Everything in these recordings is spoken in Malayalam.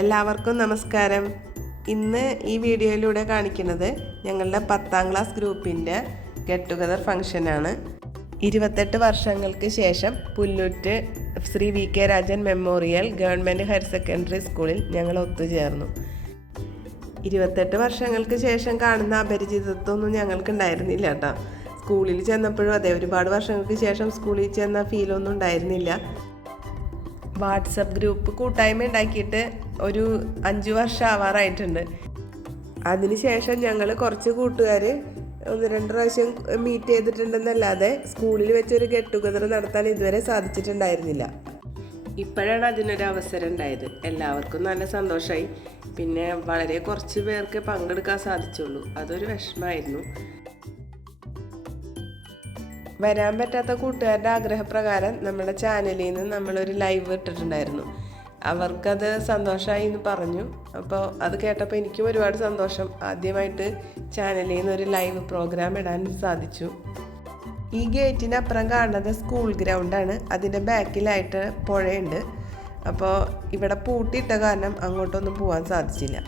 എല്ലാവർക്കും നമസ്കാരം. ഇന്ന് ഈ വീഡിയോയിലൂടെ കാണിക്കുന്നത് ഞങ്ങളുടെ 10ാം ക്ലാസ് ഗ്രൂപ്പിൻ്റെ ഗെറ്റ് ടുഗദർ ഫംഗ്ഷനാണ്. 28 വർഷങ്ങൾക്ക് ശേഷം Pullut Sri V K Rajan memorial government higher secondary സ്കൂളിൽ ഞങ്ങൾ ഒത്തുചേർന്നു. 28 വർഷങ്ങൾക്ക് ശേഷം കാണുന്ന അപരിചിതത്വമൊന്നും ഞങ്ങൾക്ക് ഉണ്ടായിരുന്നില്ല കേട്ടോ. സ്കൂളിൽ ചെന്നപ്പോഴും അതെ, ഒരുപാട് വർഷങ്ങൾക്ക് ശേഷം സ്കൂളിൽ ചെന്ന ഫീലൊന്നും ഉണ്ടായിരുന്നില്ല. വാട്സപ്പ് ഗ്രൂപ്പ് കൂട്ടായ്മ ഉണ്ടാക്കിയിട്ട് ഒരു 5 വർഷം ആവാറായിട്ടുണ്ട്. അതിനുശേഷം ഞങ്ങൾ കുറച്ച് കൂട്ടുകാർ 1-2 പ്രാവശ്യം മീറ്റ് ചെയ്തിട്ടുണ്ടെന്നല്ലാതെ സ്കൂളിൽ വെച്ചൊരു ഗെറ്റ് ടുഗദർ നടത്താൻ ഇതുവരെ സാധിച്ചിട്ടുണ്ടായിരുന്നില്ല. ഇപ്പോഴാണ് അതിനൊരു അവസരം ഉണ്ടായത്. എല്ലാവർക്കും നല്ല സന്തോഷമായി. പിന്നെ വളരെ കുറച്ച് പേർക്ക് പങ്കെടുക്കാൻ സാധിച്ചുള്ളൂ. അതൊരു വിഷമമായിരുന്നു. വരാൻ പറ്റാത്ത കൂട്ടുകാരുടെ ആഗ്രഹപ്രകാരം നമ്മുടെ ചാനലിൽ നിന്ന് നമ്മളൊരു ലൈവ് ഇട്ടിട്ടുണ്ടായിരുന്നു. അവർക്കത് സന്തോഷമായി എന്ന് പറഞ്ഞു. അപ്പോൾ അത് കേട്ടപ്പോൾ എനിക്കും ഒരുപാട് സന്തോഷം. ആദ്യമായിട്ട് ചാനലിൽ നിന്ന് ഒരു ലൈവ് പ്രോഗ്രാം ഇടാൻ സാധിച്ചു. ഈ ഗേറ്റിനപ്പുറം കാണുന്നത് സ്കൂൾ ഗ്രൗണ്ടാണ്. അതിൻ്റെ ബാക്കിലായിട്ട് പുഴയുണ്ട്. അപ്പോൾ ഇവിടെ പൂട്ടിയിട്ട കാരണം അങ്ങോട്ടൊന്നും പോകാൻ സാധിച്ചില്ല.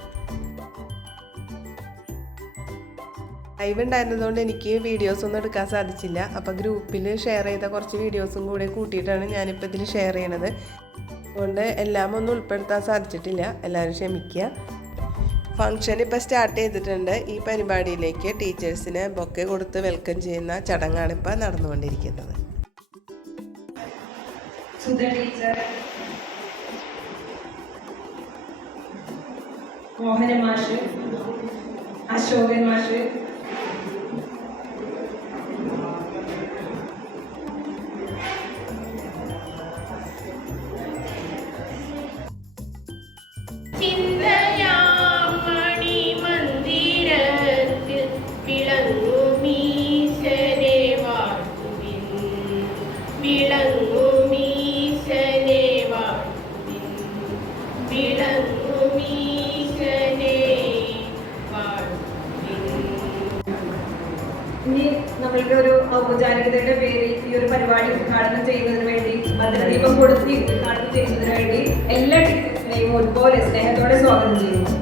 ലൈവ് ഉണ്ടായിരുന്നതുകൊണ്ട് എനിക്ക് വീഡിയോസൊന്നും എടുക്കാൻ സാധിച്ചില്ല. അപ്പോൾ ഗ്രൂപ്പിൽ ഷെയർ ചെയ്ത കുറച്ച് വീഡിയോസും കൂടെ കൂട്ടിയിട്ടാണ് ഞാനിപ്പോൾ ഇതിൽ ഷെയർ ചെയ്യണത്. അതുകൊണ്ട് എല്ലാം ഒന്നും ഉൾപ്പെടുത്താൻ സാധിച്ചിട്ടില്ല. എല്ലാവരും ക്ഷമിക്കുക. ഫംഗ്ഷൻ ഇപ്പോൾ സ്റ്റാർട്ട് ചെയ്തിട്ടുണ്ട്. ഈ പരിപാടിയിലേക്ക് ടീച്ചേഴ്സിന് ബൊക്കെ കൊടുത്ത് വെൽക്കം ചെയ്യുന്ന ചടങ്ങാണ് ഇപ്പോൾ നടന്നുകൊണ്ടിരിക്കുന്നത്. മോഹന മാഷ്, അശോകൻ മാഷ്, ഇനി നമ്മളുടെ ഒരു ഔപചാരികതയുടെ പേരിൽ ഈ ഒരു പരിപാടി ഉദ്ഘാടനം ചെയ്യുന്നതിന് വേണ്ടി, ഭദ്രദീപം കൊടുത്ത് ഉദ്ഘാടനം ചെയ്യുന്നതിന് വേണ്ടി എല്ലാ ടീച്ചേഴ്സിനെയും ഒരുപോലെ സ്നേഹത്തോടെ സ്വാഗതം ചെയ്യുന്നു.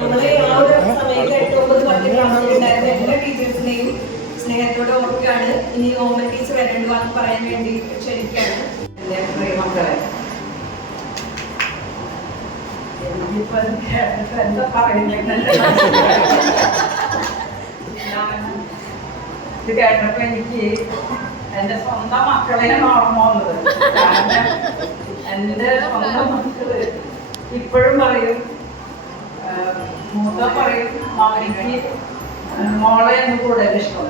നമ്മളെ ആ ഒരു സമയത്ത് 8-9-10 ക്ലാസ്സിലുണ്ടായിരുന്ന എല്ലാ ടീച്ചേഴ്സിനെയും സ്നേഹത്തോടെ ഓർക്കുകയാണ്. ഇനി ഓമൻ ടീച്ചർ രണ്ടു വാക്ക് പറയാൻ വേണ്ടി ക്ഷണിക്കുകയാണ്. എൻ്റെ പ്രിയ മക്കളെ, ഇനിയിപ്പോ അത് കേട്ടിട്ട് എന്താ പറയുന്നത്? ഇത് കേട്ടപ്പോ എനിക്ക് എൻ്റെ സ്വന്തം മക്കളെയാണ് ഓർമ്മ വന്നത്. കാരണം എൻ്റെ സ്വന്തം മക്കള് ഇപ്പോഴും പറയും, മൂത്ത പറയും മമ്മിക്ക് മോളെ എന്ന് കൂടുതൽ ഇഷ്ടം,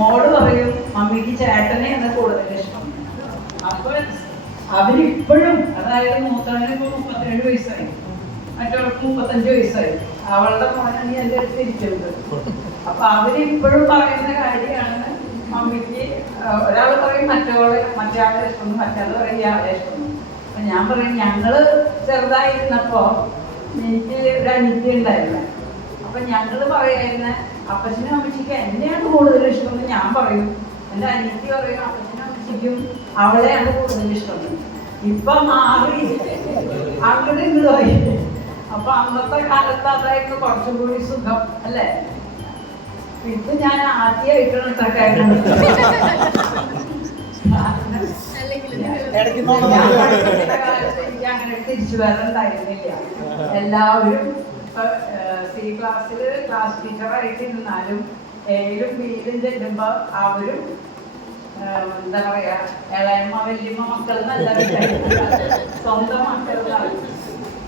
മോള് പറയും മമ്മിക്ക് ചേട്ടനെ എന്ന് കൂടുതൽ ഇഷ്ടം. അപ്പൊ അവരിപ്പോഴും, അതായത് മൂത്തവന് ഇപ്പൊ 37 വയസ്സായി, മറ്റവൾക്ക് 35 വയസ്സായി, അവളുടെ മോനാണ് എൻ്റെ അടുത്ത് ഇരിക്കുന്നത്. അപ്പൊ അവരിപ്പോഴും പറയുന്ന കാര്യമാണ് മമ്മിക്ക്. ഒരാൾ പറയും മറ്റേ ആളെ ഇഷ്ടം, മറ്റേ പറയും ഇയാളെ ഇഷ്ടം. അപ്പൊ ഞാൻ പറയും, ഞങ്ങള് ചെറുതായിരുന്നപ്പോ എനിക്ക് ഒരു അനിയത്തി ഉണ്ടായിരുന്നു. അപ്പൊ ഞങ്ങള് പറയായിരുന്ന അപ്പച്ചനും അമ്മച്ചിക്ക് എന്നെയാണ് കൂടുതൽ ഇഷ്ടം എന്ന് ഞാൻ പറയും. എൻ്റെ അനിയത്തി പറയും അപ്പച്ചനും അമ്മച്ചിക്കും അവളെയാണ് കൂടുതൽ ഇഷ്ടം. ഇപ്പൊ മാറി അങ്ങോട്ട് ഇങ്ങോട്ടായി. അപ്പൊ അന്നത്തെ കാലത്ത് അതായിരുന്നു കുറച്ചും കൂടി സുഖം അല്ലേ? ഇത് ഞാൻ ആദ്യമായിട്ടാണ് എനിക്ക് അങ്ങനെ തിരിച്ചു വരണ്ടായിരുന്നില്ല. എല്ലാവരും ഇപ്പൊ സി ക്ലാസ്സിൽ ക്ലാസ് ടീച്ചറായിട്ട് ഇരുന്നാലും ഏലും ബിയിലും ചെല്ലുമ്പോ അവരും എന്താ പറയാ, ഇളയമ്മ വല്യമ്മ മക്കൾ നല്ല സ്വന്തം മക്കളാണ്.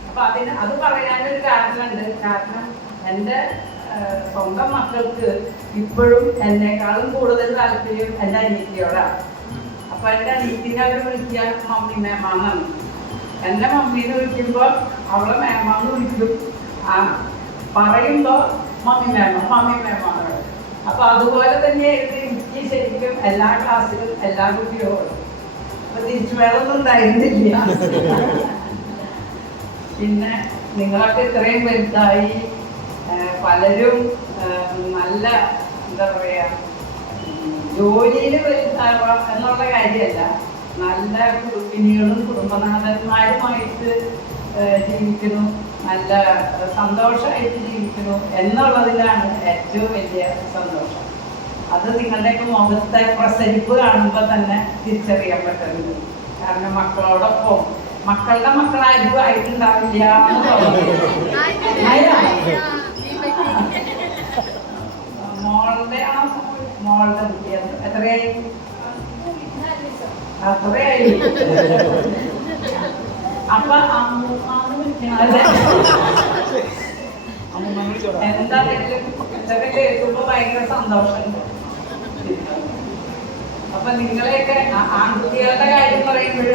അപ്പൊ അത് പറയാനൊരു കാരണമുണ്ട്. കാരണം എൻ്റെ സ്വന്തം മക്കൾക്ക് ഇപ്പോഴും എന്നെക്കാളും കൂടുതൽ താല്പര്യം എൻ്റെ അനിയത്തിയോടാണ്. അപ്പൊ എൻ്റെ അനിയത്തിനെ അവർ വിളിക്കുക മമ്മി മേമാന്നാണ്. എൻ്റെ മമ്മീനെ വിളിക്കുമ്പോൾ അവളെ മേമാന്ന് വിളിക്കും, പറയുമ്പോ മമ്മി മേമാന്നാണ്. അപ്പൊ അതുപോലെ തന്നെയായിരുന്നു എനിക്ക് ശരിക്കും എല്ലാ ക്ലാസ്സിലും എല്ലാ കുട്ടിയോടും. അപ്പൊ തിരിച്ചു വേറൊന്നും ഉണ്ടായിരുന്നില്ല. പിന്നെ നിങ്ങളൊക്കെ ഇത്രയും വലുതായി, പലരും നല്ല എന്താ പറയാ ജോലിയിൽ വലുതാവുക എന്നുള്ള കാര്യമല്ല, നല്ല കുടുംബിനികളും കുടുംബനാഥന്മാരുമായിട്ട് ജീവിക്കുന്നു, നല്ല സന്തോഷമായിട്ട് ജീവിക്കുന്നു എന്നുള്ളതിലാണ് ഏറ്റവും വലിയ സന്തോഷം. അത് നിങ്ങളുടെയൊക്കെ മുഖത്തെ പ്രസരിപ്പ് കാണുമ്പോൾ തന്നെ തിരിച്ചറിയാൻ പറ്റുന്നത്. കാരണം മക്കളോടൊപ്പം മക്കളുടെ മക്കളായിരിക്കും ആയിട്ടുണ്ടാവില്ല എന്ന് തോന്നുന്നു. മോളുടെ ആണോ മോളുടെ കുട്ടി എത്രയായി? അത്രയായി. അപ്പൊ അമ്മൂമ്മന്ന് വിളിക്കണല്ലേ? എന്തായാലും ഇതൊക്കെ കേൾക്കുമ്പോ ഭയങ്കര സന്തോഷമുണ്ട്. അപ്പൊ നിങ്ങളെയൊക്കെ ആൺകുട്ടികളുടെ കാര്യം പറയുമ്പോൾ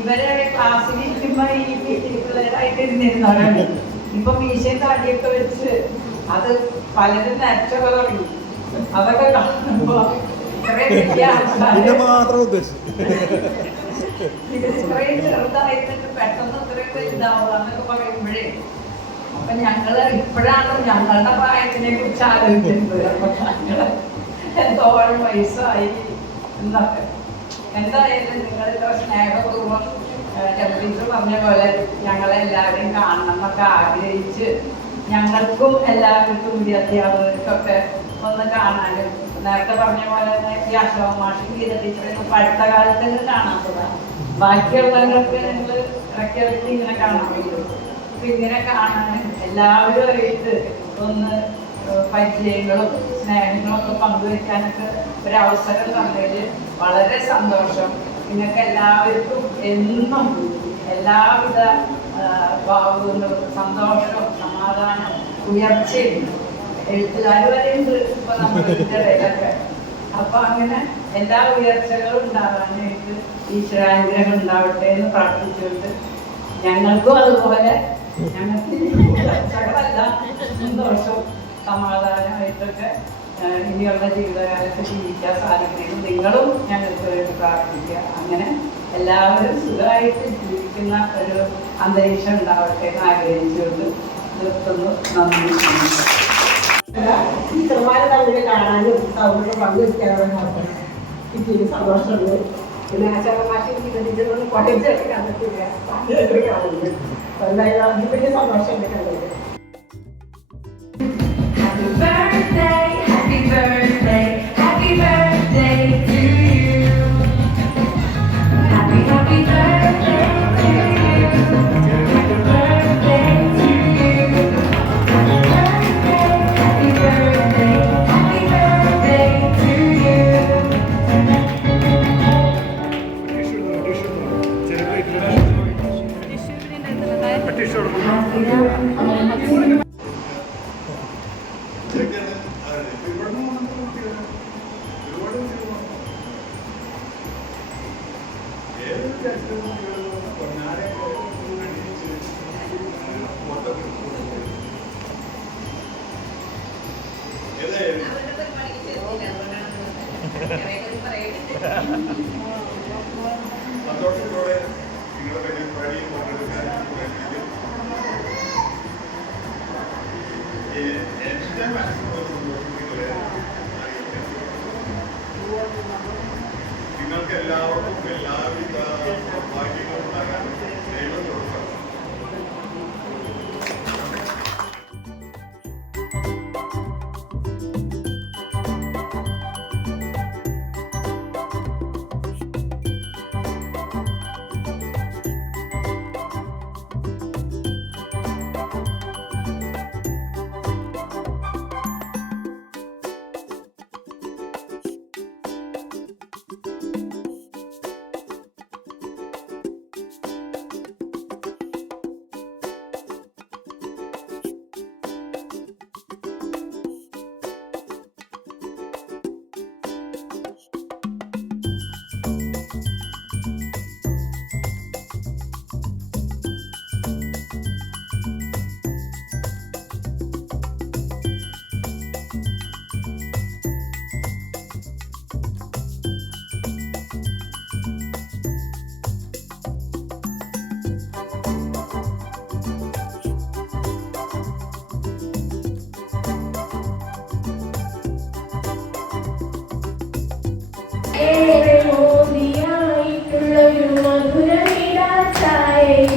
ഇവരെ ക്ലാസ്സിലിരിക്കുമ്പോ ഈ പിള്ളേരായിട്ട് ഇരുന്നിരുന്നവരാണ്. ഇപ്പൊ മീശയും താടിയൊക്കെ വെച്ച് അത് പലരും നരച്ചൊക്കെ തുടങ്ങി. അതൊക്കെ കാണുമ്പോ ഇത്രയും ചെറുതായിട്ട് പെട്ടെന്ന് ഇത്രയും വലുതാവുക എന്നൊക്കെ പറയുമ്പോഴേ, അപ്പൊ ഞങ്ങള് ഇപ്പോഴാണ് ഞങ്ങളുടെ പ്രായത്തിനെ കുറിച്ച് ആലോചിക്കുന്നത്. അപ്പൊ ഞങ്ങള് എന്തോളം വയസ്സായി എന്നൊക്കെ. എന്തായാലും നിങ്ങൾ ഇത്ര സ്നേഹപൂർവ്വം ടീച്ചർ പറഞ്ഞ പോലെ ഞങ്ങളെല്ലാവരെയും കാണണം എന്നൊക്കെ ആഗ്രഹിച്ച് ഞങ്ങൾക്കും എല്ലാവർക്കും വിദ്യാധ്യാപകർക്കൊക്കെ ഒന്ന് കാണാനും, നേരത്തെ പറഞ്ഞ പോലെ തന്നെ ഈ അശോക മാഷി ഗീത ടീച്ചറൊക്കെ അടുത്ത കാലത്ത് കാണാത്തതാണ്. ബാക്കിയുള്ളവർക്ക് ഞങ്ങൾ ഇടയ്ക്കിടയ്ക്ക് ഇങ്ങനെ കാണാൻ പറ്റും. അപ്പൊ ഇങ്ങനെ കാണാനും എല്ലാവരുമായിട്ട് ഒന്ന് പരിചയങ്ങളും സ്നേഹങ്ങളും ഒക്കെ പങ്കുവയ്ക്കാനൊക്കെ ഒരവസരം തന്നതിൽ വളരെ സന്തോഷം. നിങ്ങൾക്ക് എല്ലാവർക്കും എന്നും എല്ലാവിധ ഭാവങ്ങളും സന്തോഷവും സമാധാനവും ഉയർച്ചയും. എഴുത്തുകാർ വരെയുണ്ട് ഇപ്പൊ നമ്മുടെ ഇടയിലൊക്കെ. അപ്പൊ അങ്ങനെ എല്ലാ ഉയർച്ചകളും ഉണ്ടാകാനായിട്ട് ഈശ്വരാനുഗ്രഹം ഉണ്ടാവട്ടെ എന്ന് പ്രാർത്ഥിച്ചുകൊണ്ട് ഞങ്ങൾക്കും അതുപോലെ ഞങ്ങൾക്ക് ഉയർച്ചകളല്ല സന്തോഷവും സമാധാനമായിട്ടൊക്കെ ഇനിയുള്ള ജീവിതകാലത്ത് ജീവിക്കാൻ സാധിക്കണമെങ്കിൽ നിങ്ങളും ഞങ്ങൾക്ക് വേണ്ടി പ്രാർത്ഥിക്കുക. അങ്ങനെ എല്ലാവരും സുഖമായിട്ട് ജീവിക്കുന്ന ഒരു അന്തരീക്ഷം ഉണ്ടാവട്ടെ എന്ന് ആഗ്രഹിച്ചുകൊണ്ട് നിർത്തുന്നു. നന്ദി. ടീച്ചർമാരെ തമ്മിൽ കാണാനും സൗകര്യം പങ്കുവയ്ക്കാനുള്ള എനിക്ക് സന്തോഷമുണ്ട്. പിന്നെ ആശാമാശി ടീച്ചറൊന്നും കോളേജൊക്കെ കണ്ടിട്ടില്ല, കാണുന്നത്. എന്തായാലും അതിന് വലിയ സന്തോഷമുണ്ട് കണ്ടത്. Happy birthday, happy birthday to you. Happy birthday to you. Happy birthday. സന്തോഷത്തോടെ നിങ്ങളുടെ പരിപാടിയിൽ പങ്കെടുക്കാൻ വേണ്ടിയിട്ട് എന്റെ മനസ്സിലുള്ള സന്തോഷം നിങ്ങളെ അറിയിക്കാം. നിങ്ങൾക്ക് എല്ലാവർക്കും എല്ലാവിധ ഭാഗ്യങ്ങളും ഉണ്ടാകാൻ ദൈവം കൊടുക്കണം. ഏറെ മോദിയായിട്ടുള്ളൊരു മധുരമിടാച്ചായയിൽ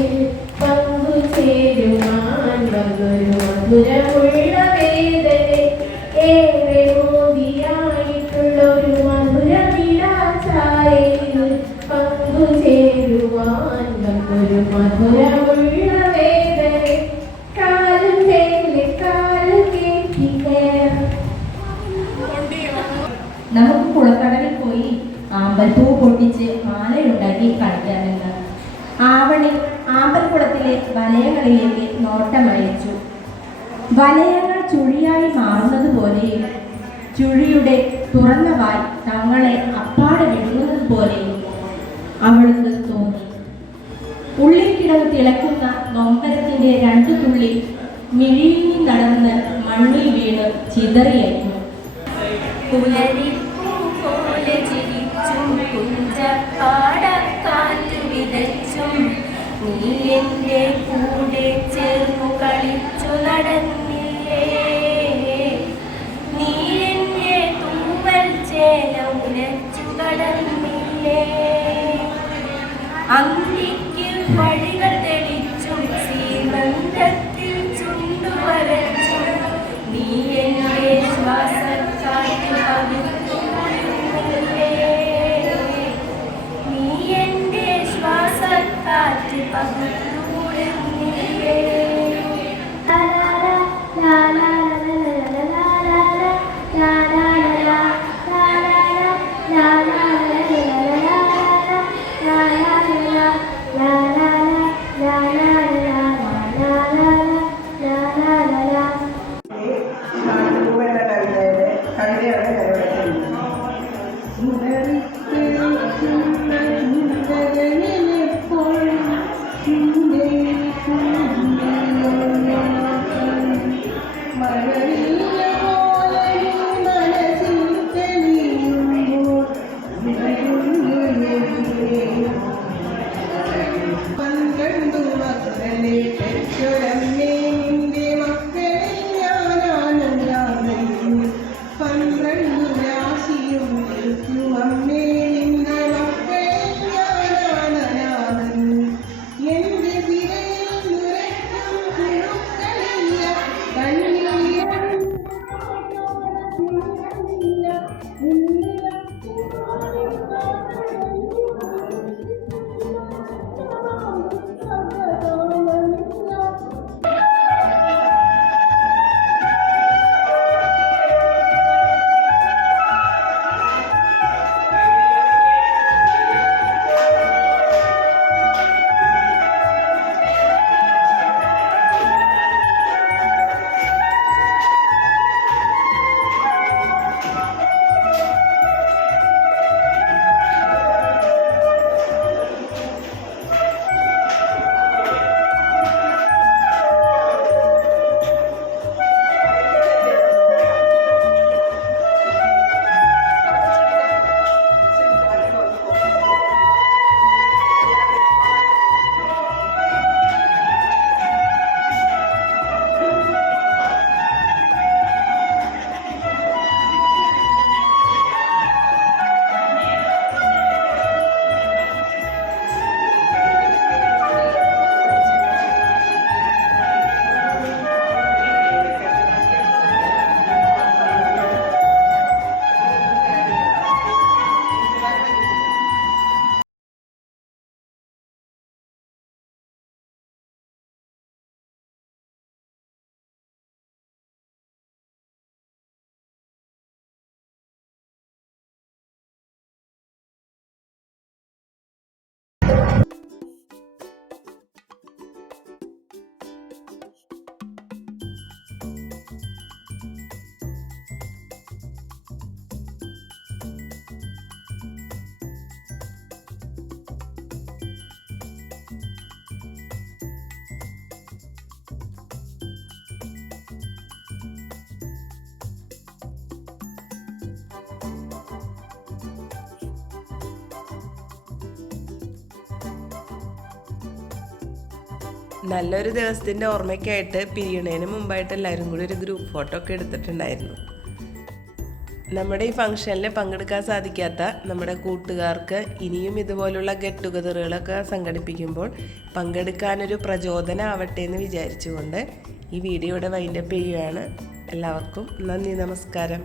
പങ്കുചേരുവാൻ വന്നൊരു മധുരമുള്ള വേദന. ഏറെ മോദിയായിട്ടുള്ളൊരു മധുരമിടാച്ചായയിൽ പങ്കുചേരുവാൻ വന്നൊരു മധുരമുള്ള വേദന. കാലും തേലെ കാല് കേറ്റി നമുക്ക് കുളക്കടവിൽ പോയി ആമ്പൽപ്പൂ പൊട്ടിച്ച് മാലയുണ്ടാക്കി കളിക്കാമെന്ന്. ആവണി ആമ്പൽക്കുളത്തിലെ വലയങ്ങളിലേക്ക് നോട്ടമയച്ചു. വലയങ്ങൾ ചുഴിയായി മാറുന്നത് പോലെയും ചുഴിയുടെ തുറന്ന വായ് തങ്ങളെ അപ്പാടെ വിഴുങ്ങുന്നത് പോലെയും അവൾക്ക് തോന്നി. ഉള്ളിൽ കിടന്ന് തിളക്കുന്ന നൊമ്പരത്തിന്റെ 2 തുള്ളി മിഴിയിൽ നിന്നടന്ന് മണ്ണിൽ വീണ് ചിതറിയായിരുന്നു. പുലരിപ്പൂ പോലെ ചിരിച്ചും കുഞ്ചപ്പാടക്കാറ്റ് വിതച്ചും നീ എൻ്റെ കൂടെ ചേർന്നു കളിച്ചു നടന്നില്ലേ. നീ എൻ്റെ തൂവൽ ചേല ഉലച്ചു കടന്നില്ലേ. അന്തിക്ക് വഴികൾ തെളിച്ചും സീമന്തത്തിൽ ചുണ്ടുവരച്ചും നീ എൻ്റെ ശ്വാസക്കാറ്റ് പകുത്തുകൊടുന്നില്ലേ. നീ എൻ്റെ ശ്വാസക്കാറ്റ് പകുത്തുകൊടുന്നില്ലേ. കവിതയാണ് നല്ലൊരു ദിവസത്തിൻ്റെ ഓർമ്മയ്ക്കായിട്ട് പിരിയണേന് മുമ്പായിട്ട് എല്ലാവരും കൂടി ഒരു ഗ്രൂപ്പ് ഫോട്ടോ ഒക്കെ എടുത്തിട്ടുണ്ടായിരുന്നു. നമ്മുടെ ഈ ഫംഗ്ഷനിൽ പങ്കെടുക്കാൻ സാധിക്കാത്ത നമ്മുടെ കൂട്ടുകാർക്ക് ഇനിയും ഇതുപോലുള്ള ഗെറ്റ് ടുഗദറുകളൊക്കെ സംഘടിപ്പിക്കുമ്പോൾ പങ്കെടുക്കാനൊരു പ്രചോദനമാവട്ടെ എന്ന് വിചാരിച്ചുകൊണ്ട് ഈ വീഡിയോ ഇവിടെ വൈൻഡപ്പ് ചെയ്യുകയാണ്. എല്ലാവർക്കും നന്ദി, നമസ്കാരം.